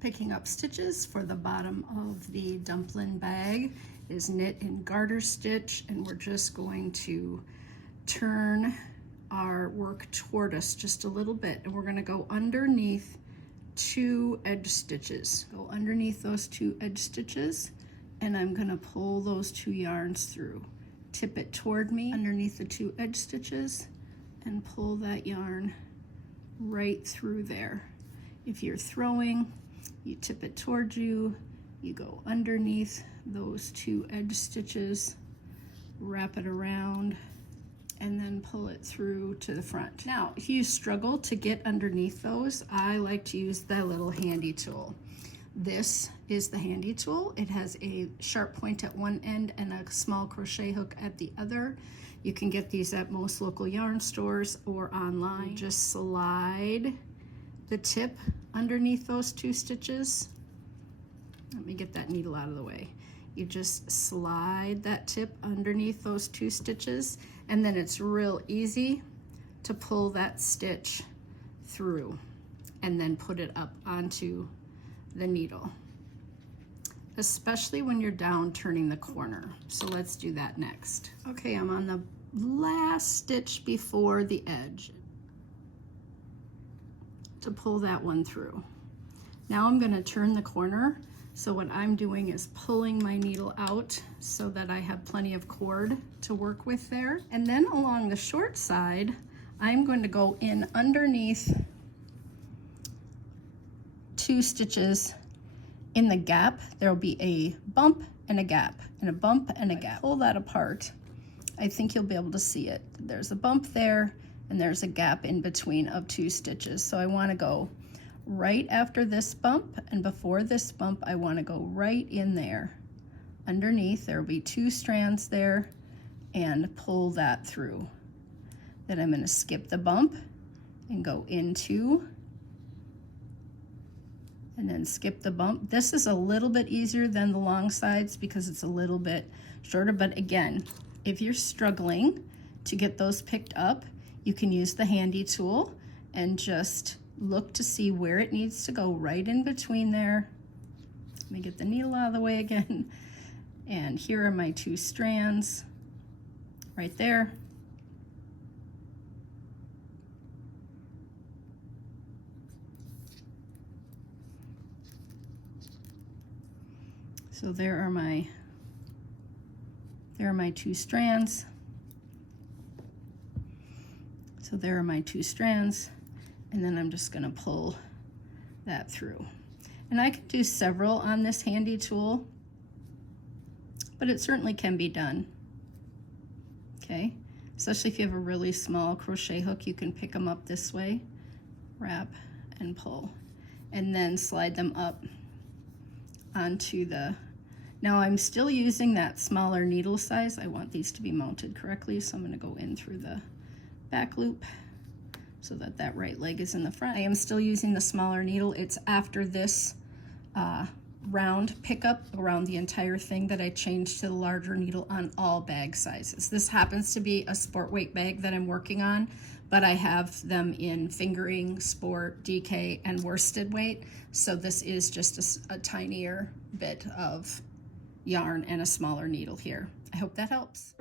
Picking up stitches for the bottom of the Dumplin Bag is knit in garter stitch, and we're just going to turn our work toward us just a little bit, and we're going to go underneath 2 edge stitches. Go underneath those 2 edge stitches, and I'm going to pull those 2 yarns through. Tip it toward me underneath the 2 edge stitches and pull that yarn right through there. If you're throwing, you tip it towards you, you go underneath those 2 edge stitches, wrap it around, and then pull it through to the front. Now, if you struggle to get underneath those, I like to use the little Handi-Tool. This is the Handi-Tool. It has a sharp point at one end and a small crochet hook at the other. You can get these at most local yarn stores or online. Just slide the tip underneath those 2 stitches. Let me get that needle out of the way. You just slide that tip underneath those 2 stitches, and then it's real easy to pull that stitch through and then put it up onto the needle, especially when you're down turning the corner. So let's do that next. Okay, I'm on the last stitch before the edge to pull that one through. Now I'm going to turn the corner. So what I'm doing is pulling my needle out so that I have plenty of cord to work with there. And then along the short side, I'm going to go in underneath 2 stitches. In the gap, there'll be a bump and a gap, and a bump and a gap. Pull that apart. I think you'll be able to see it. There's a bump there, and there's a gap in between of 2 stitches. So I want to go right after this bump, and before this bump, I want to go right in there. Underneath, there'll be 2 strands there, and pull that through. Then I'm going to skip the bump and go into, and then skip the bump. This is a little bit easier than the long sides because it's a little bit shorter, but again, if you're struggling to get those picked up, you can use the Handi-Tool and just look to see where it needs to go right in between there. Let me get the needle out of the way again. And here are my 2 strands right there. So there are my 2 strands. So there are my 2 strands, and then I'm just going to pull that through. And I can do several on this Handi-Tool, but it certainly can be done. Okay, especially if you have a really small crochet hook, you can pick them up this way, wrap and pull, and then slide them up onto the. Now I'm still using that smaller needle size. I want these to be mounted correctly, so I'm going to go in through the back loop so that that right leg is in the front. I am still using the smaller needle. It's after this round pickup around the entire thing that I changed to the larger needle on all bag sizes. This happens to be a sport weight bag that I'm working on, but I have them in fingering, sport, DK, and worsted weight. So this is just a tinier bit of yarn and a smaller needle here. I hope that helps.